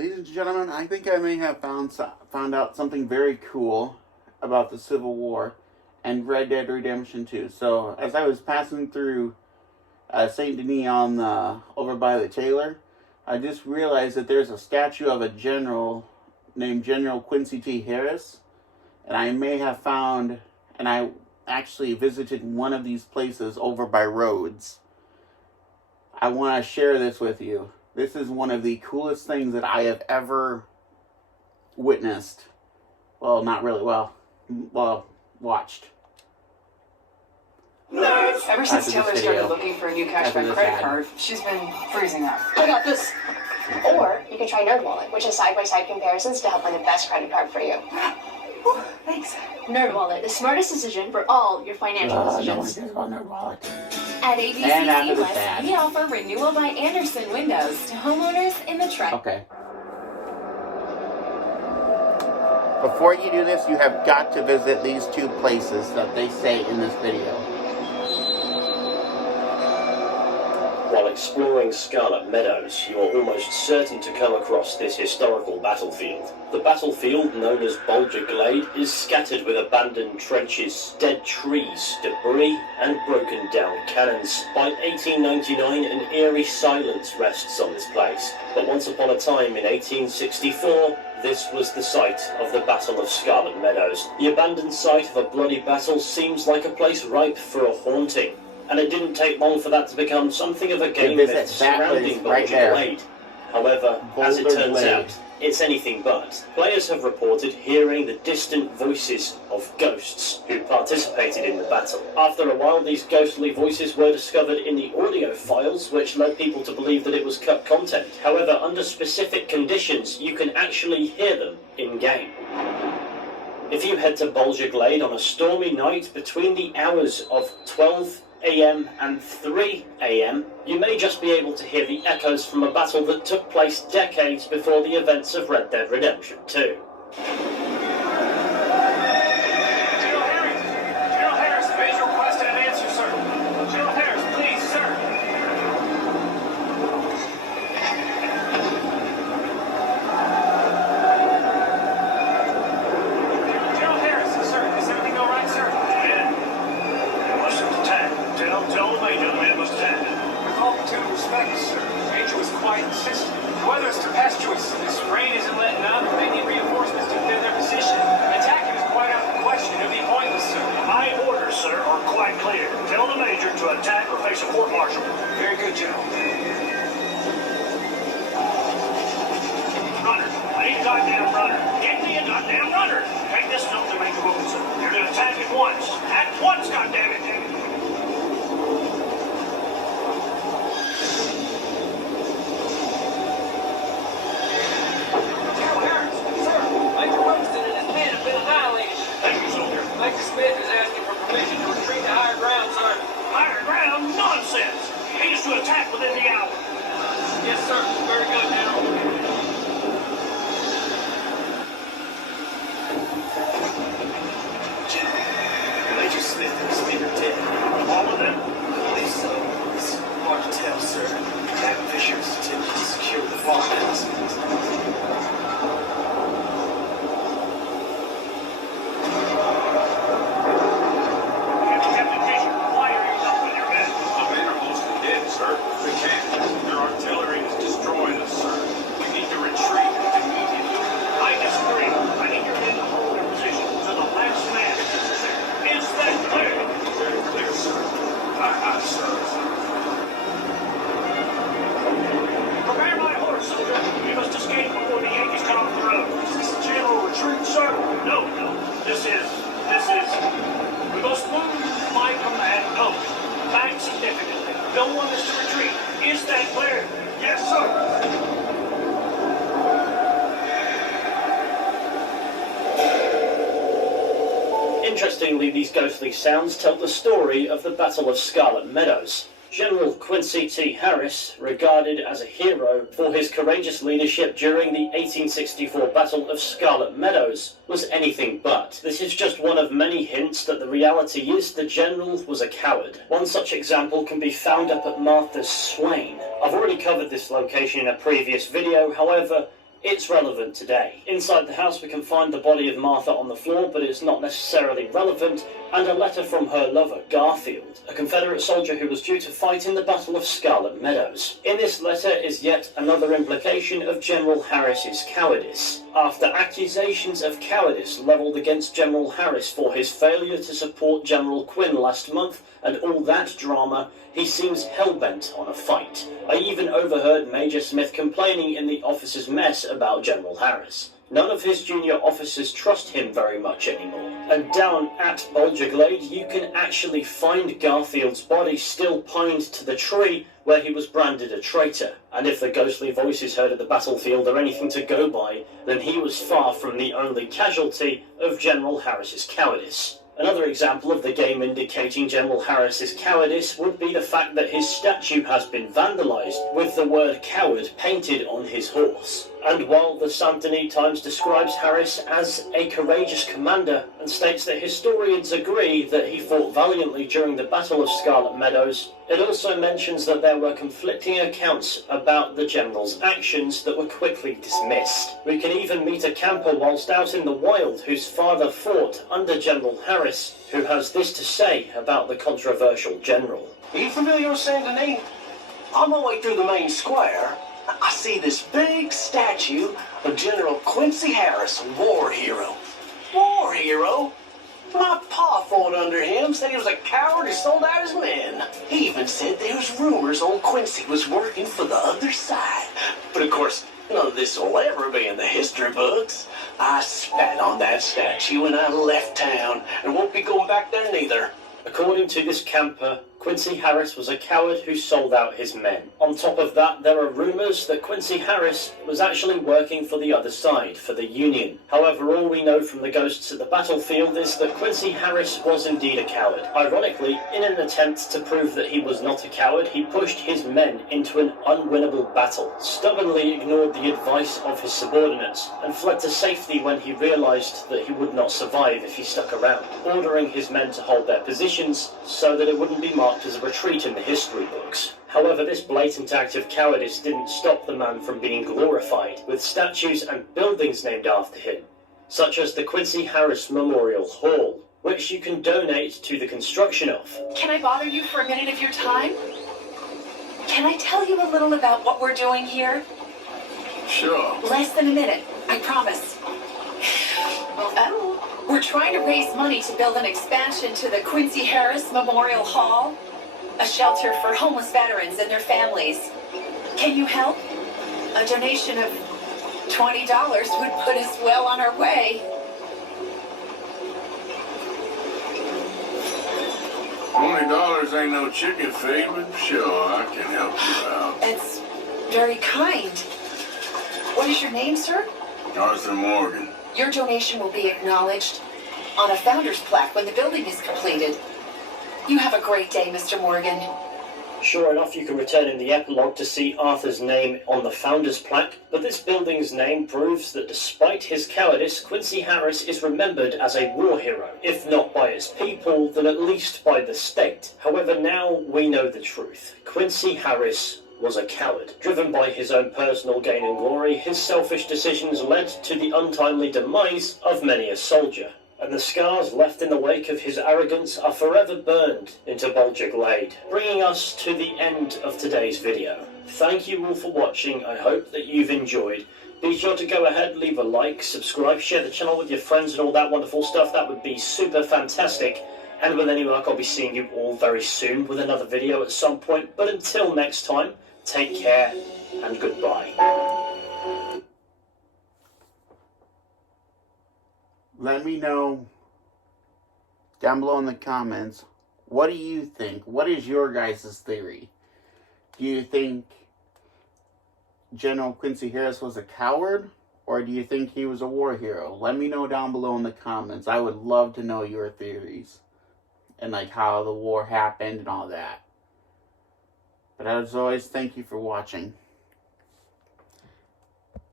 Ladies and gentlemen, I think I may have found out something very cool about the Civil War and Red Dead Redemption 2. So, as I was passing through St. Denis over by the Taylor, I just realized that there's a statue of a general named General Quincy T Harris. And I may have found, and I actually visited one of these places over by Rhodes. I want to share this with you. This is one of the coolest things that I have ever witnessed. Well, not really. Well, watched. Nerds! Ever since Taylor started looking for a new cashback credit card, she's been freezing up. I got this! Or you can try NerdWallet, which is side-by-side comparisons to help find the best credit card for you. Ooh, thanks. NerdWallet, the smartest decision for all your financial decisions. NerdWallet. At ABC West, we offer renewal by Anderson windows to homeowners in the tri. Okay. Before you do this, you have got to visit these two places that they say in this video. While exploring Scarlet Meadows, you are almost certain to come across this historical battlefield. The battlefield, known as Bulger Glade, is scattered with abandoned trenches, dead trees, debris, and broken down cannons. By 1899, an eerie silence rests on this place. But once upon a time in 1864, this was the site of the Battle of Scarlet Meadows. The abandoned site of a bloody battle seems like a place ripe for a haunting. And it didn't take long for that to become something of a game myth surrounding Bulger Glade. However, as it turns out, it's anything but. Players have reported hearing the distant voices of ghosts who participated in the battle. After a while, these ghostly voices were discovered in the audio files, which led people to believe that it was cut content. However, under specific conditions, you can actually hear them in-game. If you head to Bulger Glade on a stormy night between the hours of 12 a.m. and 3 a.m., you may just be able to hear the echoes from a battle that took place decades before the events of Red Dead Redemption 2. General Harris, major request and an answer, sir. General Harris, please, sir. General Harris, sir, is everything all right, sir? Tell the Major the man was dead. With all due respect, sir, the Major was quite insistent. The weather is tempestuous. This rain isn't letting up, and they need reinforcements to defend their position. Attacking is quite out of the question. It would be pointless, sir. My orders, sir, are quite clear. Tell the Major to attack or face a court-martial. Very good, General. Runner. I need a goddamn runner. Get me a goddamn runner. Take this note to Major Wilkinson. You're to attack at once. At once, goddammit. Mr. Smith is asking for permission to retreat to higher ground, sir. Higher ground? Nonsense! He is to attack within the hour. Yes, sir. Very good, General. General, Major Smith and his men are dead. All of them? I believe so. It's hard to tell, sir. Jack Fisher's attempted to secure the farmhouse. We must move my command north. Back significantly. No one is to retreat. Is that clear? Yes, sir. Interestingly, these ghostly sounds tell the story of the Battle of Scarlet Meadows. General Quincy T Harris, regarded as a hero for his courageous leadership during the 1864 Battle of Scarlet Meadows, was anything but. This is just one of many hints that the reality is the general was a coward. One such example can be found up at Martha's Swain. I've already covered this location in a previous video, however, it's relevant today. Inside the house we can find the body of Martha on the floor, but it's not necessarily relevant, and a letter from her lover, Garfield, a Confederate soldier who was due to fight in the Battle of Scarlet Meadows. In this letter is yet another implication of General Harris's cowardice. After accusations of cowardice levelled against General Harris for his failure to support General Quinn last month and all that drama, he seems hell-bent on a fight. I even overheard Major Smith complaining in the officers' mess about General Harris. None of his junior officers trust him very much anymore. And down at Bulger Glade, you can actually find Garfield's body still pinned to the tree where he was branded a traitor. And if the ghostly voices heard at the battlefield are anything to go by, then he was far from the only casualty of General Harris's cowardice. Another example of the game indicating General Harris's cowardice would be the fact that his statue has been vandalised with the word coward painted on his horse. And while the Saint Denis Times describes Harris as a courageous commander and states that historians agree that he fought valiantly during the Battle of Scarlet Meadows, it also mentions that there were conflicting accounts about the general's actions that were quickly dismissed. We can even meet a camper whilst out in the wild whose father fought under General Harris, who has this to say about the controversial general. Are you familiar with Saint Denis? On my way through the main square, I see this big statue of General Quincy Harris, war hero. War hero? My pa fought under him, said he was a coward who sold out his men. He even said there was rumors old Quincy was working for the other side. But of course, none of this will ever be in the history books. I spat on that statue and I left town, and won't be going back there neither. According to this camper, Quincy Harris was a coward who sold out his men. On top of that, there are rumours that Quincy Harris was actually working for the other side, for the Union. However, all we know from the ghosts at the battlefield is that Quincy Harris was indeed a coward. Ironically, in an attempt to prove that he was not a coward, he pushed his men into an unwinnable battle, stubbornly ignored the advice of his subordinates, and fled to safety when he realised that he would not survive if he stuck around, ordering his men to hold their positions so that it wouldn't be marked as a retreat in the history books. However, this blatant act of cowardice didn't stop the man from being glorified, with statues and buildings named after him, such as the Quincy Harris Memorial Hall, which you can donate to the construction of. Can I bother you for a minute of your time? Can I tell you a little about what we're doing here? Sure. Less than a minute, I promise. We're trying to raise money to build an expansion to the Quincy Harris Memorial Hall, a shelter for homeless veterans and their families. Can you help? A donation of $20 would put us well on our way. $20 ain't no chicken feed, but sure, I can help you out. That's very kind. What is your name, sir? Arthur Morgan. Your donation will be acknowledged on a founder's plaque when the building is completed. You have a great day, Mr. Morgan. Sure enough, you can return in the epilogue to see Arthur's name on the founder's plaque, but this building's name proves that despite his cowardice, Quincy Harris is remembered as a war hero, if not by his people, then at least by the state. However, now we know the truth. Quincy Harris was a coward. Driven by his own personal gain and glory, his selfish decisions led to the untimely demise of many a soldier. And the scars left in the wake of his arrogance are forever burned into Bulger Glade, bringing us to the end of today's video. Thank you all for watching. I hope that you've enjoyed. Be sure to go ahead, leave a like, subscribe, share the channel with your friends and all that wonderful stuff. That would be super fantastic. And with any luck, I'll be seeing you all very soon with another video at some point. But until next time, take care and goodbye. Let me know down below in the comments, what do you think? What is your guys' theory? Do you think General Quincy Harris was a coward? Or do you think he was a war hero? Let me know down below in the comments. I would love to know your theories. And like how the war happened and all that. But as always, thank you for watching.